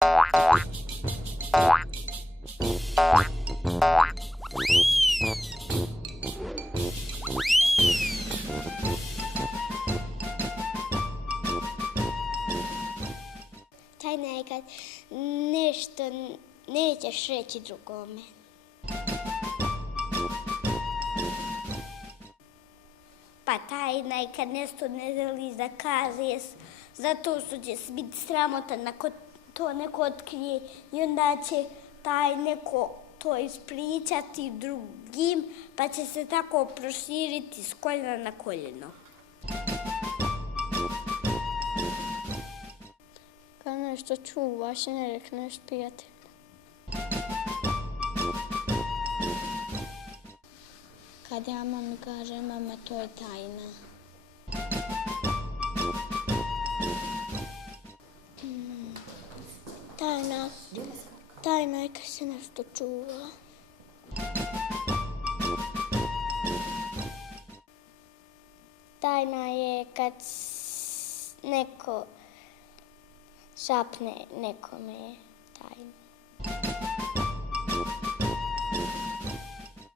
Tajna je kad nešto nećeš reći drugome. Pa tajna je kad nešto ne želiš da kažeš, zato što će biti sramotan ako to neko otkrije i onda će taj neko to ispričati drugim, pa će se tako proširiti s koljena na koljeno. Kad nešto čuvaš i ne rekneš prijatelju. Kad ja mami kažem, mama, to je tajna. Tajna je kad se nešto čuva. Tajna je kad neko šapne nekome tajnu.